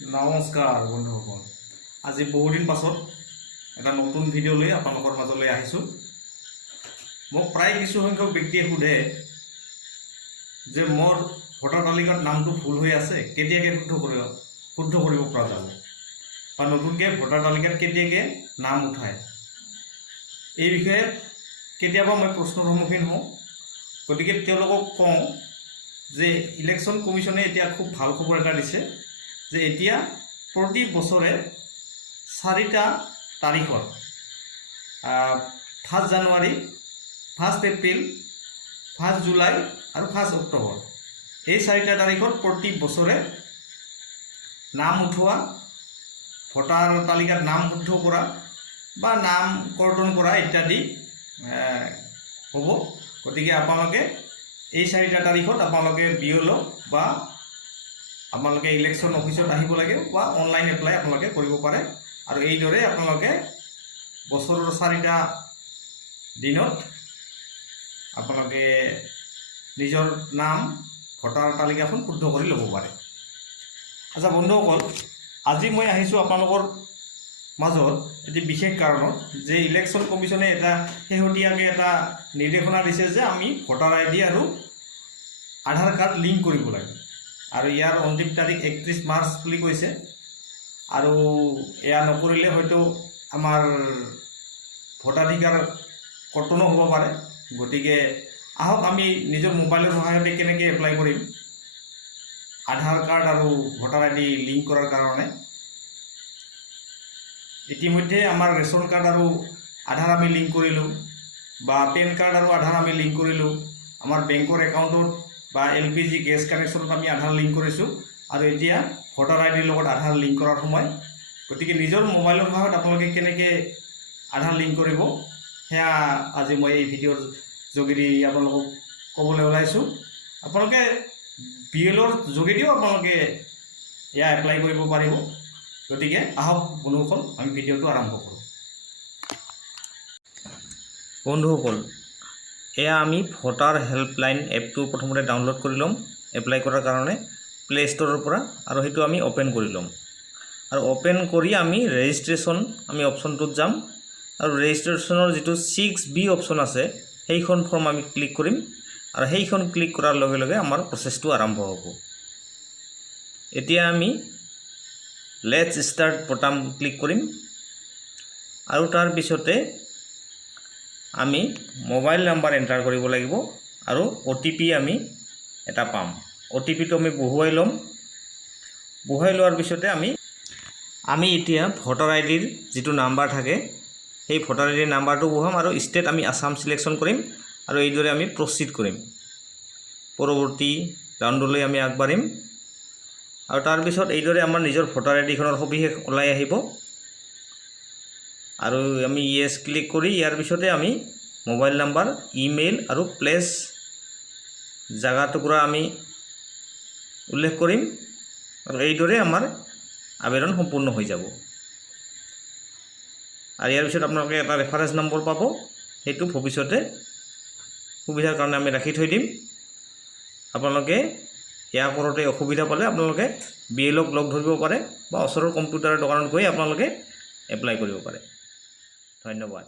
নমস্কাৰ বন্ধুসকল, আজি বহুদিন পাছত এটা নতুন ভিডিঅ' লৈ আপোনালোকৰ মাজলৈ আহিছোঁ। মোক প্ৰায় কিছু সংখ্যক ব্যক্তিয়ে সোধে যে মোৰ ভোটাৰ তালিকাত নামটো ভুল হৈ আছে, কেতিয়াকৈ শুদ্ধ কৰিব পৰা যাব বা নতুনকৈ ভোটাৰ তালিকাত কেতিয়াকৈ নাম উঠায়। এই বিষয়ে কেতিয়াবা মই প্ৰশ্নৰ সন্মুখীন হওঁ। গতিকে তেওঁলোকক কওঁ যে ইলেকশ্যন কমিশ্যনে এতিয়া খুব ভাল খবৰ এটা দিছে যে এতিয়া প্ৰতি বছৰে 4টা তাৰিখত 1 জানুৱাৰী, 1 এপ্ৰিল, 1 জুলাই আৰু 1 অক্টোবৰ, এই 4টা তাৰিখত প্ৰতি বছৰে নাম উঠোৱা, ভোটাৰ তালিকাত নাম শুদ্ধ কৰা বা নাম কৰ্তন কৰা ইত্যাদি হ'ব। গতিকে আপোনালোকে এই 4টা তাৰিখত আপোনালোকে BLO বা আপোনালোকে ইলেকশ্যন অফিচত আহিব লাগে বা অনলাইন এপ্লাই আপোনালোকে কৰিব পাৰে। আৰু এইদৰে আপোনালোকে বছৰৰ 4টা দিনত আপোনালোকে নিজৰ নাম ভোটাৰ তালিকাখন শুদ্ধ কৰি ল'ব পাৰে। আচ্ছা বন্ধুসকল, আজি মই আহিছোঁ আপোনালোকৰ মাজত এটি বিশেষ কাৰণত যে ইলেকশ্যন কমিশ্যনে এটা শেহতীয়াকৈ এটা নিৰ্দেশনা দিছে যে আমি ভোটাৰ ID আৰু আধাৰ কাৰ্ড লিংক কৰিব লাগে। আৰু ইয়াৰ অন্তিম তাৰিখ 31 মাৰ্চ বুলি কৈছে। আৰু এয়া নকৰিলে হয়তো আমাৰ ভোটাধিকাৰ কৰ্তনো হ'ব পাৰে। গতিকে আহক আমি নিজৰ মোবাইলৰ সহায়তে কেনেকৈ এপ্লাই কৰিম আধাৰ কাৰ্ড আৰু ভোটাৰ ID লিংক কৰাৰ কাৰণে। ইতিমধ্যে আমাৰ ৰেচন কাৰ্ড আৰু আধাৰ আমি লিংক কৰিলোঁ, বা পেন কাৰ্ড আৰু আধাৰ আমি লিংক কৰিলোঁ। আমাৰ বেংকৰ একাউণ্টত বা LPG গেছ কানেকশ্যনত আমি আধাৰ লিংক কৰিছোঁ, আৰু এতিয়া ভোটাৰ IDৰ লগত আধাৰ লিংক কৰাৰ সময়। গতিকে নিজৰ মোবাইলৰ সহায়ত আপোনালোকে কেনেকৈ আধাৰ লিংক কৰিব সেয়া আজি মই এই ভিডিঅ'ৰ যোগেদি আপোনালোকক ক'বলৈ ওলাইছোঁ। আপোনালোকে BLOৰ যোগেদিও আপোনালোকে এয়া এপ্লাই কৰিব পাৰিব। গতিকে আহক বন্ধুসকল, আমি ভিডিঅ'টো আৰম্ভ কৰোঁ। বন্ধুসকল, এয়া আমি ভোটাৰ হেল্পলাইন এপটো প্ৰথমতে ডাউনলোড কৰি ল'ম এপ্লাই কৰাৰ কাৰণে প্লে ষ্ট'ৰৰ পৰা, আৰু সেইটো আমি অ'পেন কৰি ল'ম। আৰু অ'পেন কৰি আমি ৰেজিষ্ট্ৰেশ্যন আমি অপশ্যনটোত যাম, আৰু ৰেজিষ্ট্ৰেশ্যনৰ যিটো 6B অপশ্যন আছে সেইখন ফৰ্ম আমি ক্লিক কৰিম, আৰু সেইখন ক্লিক কৰাৰ লগে লগে আমাৰ প্ৰচেছটো আৰম্ভ হ'ব। এতিয়া আমি লেটছ ষ্টাৰ্ট বটাম ক্লিক কৰিম, আৰু তাৰপিছতে আমি মোবাইল নাম্বাৰ এণ্টাৰ কৰিব লাগিব, আৰু OTP আমি এটা পাম। OTPটো আমি বহুৱাই ল'ম। বহুৱাই লোৱাৰ পিছতে আমি এতিয়া ভোটাৰ IDৰ যিটো নাম্বাৰ থাকে সেই ভোটাৰ IDৰ নাম্বাৰটো বহুৱাম, আৰু ষ্টেট আমি আসাম চিলেকশ্যন কৰিম, আৰু এইদৰে আমি প্ৰচিড কৰিম। পৰৱৰ্তী ৰাউণ্ডলৈ আমি আগবাঢ়িম, আৰু তাৰপিছত এইদৰে আমাৰ নিজৰ ভোটাৰ IDখনৰ সবিশেষ ওলাই আহিব, আৰু আমি ইয়েছ ক্লিক কৰি ইয়াৰ পিছতে আমি মোবাইল নাম্বাৰ, ইমেইল আৰু প্লেচ জাগা টুকুৰা আমি উল্লেখ কৰিম, আৰু এইদৰে আমাৰ আবেদন সম্পূৰ্ণ হৈ যাব। আৰু ইয়াৰ পিছত আপোনালোকে এটা ৰেফাৰেঞ্চ নম্বৰ পাব, সেইটো ভৱিষ্যতে সুবিধাৰ কাৰণে আমি ৰাখি থৈ দিম। আপোনালোকে এয়া কৰোঁতে অসুবিধা পালে আপোনালোকে BLOক লগ ধৰিব পাৰে, বা ওচৰৰ কম্পিউটাৰ দোকানত গৈ আপোনালোকে এপ্লাই কৰিব পাৰে। ধন্যবাদ।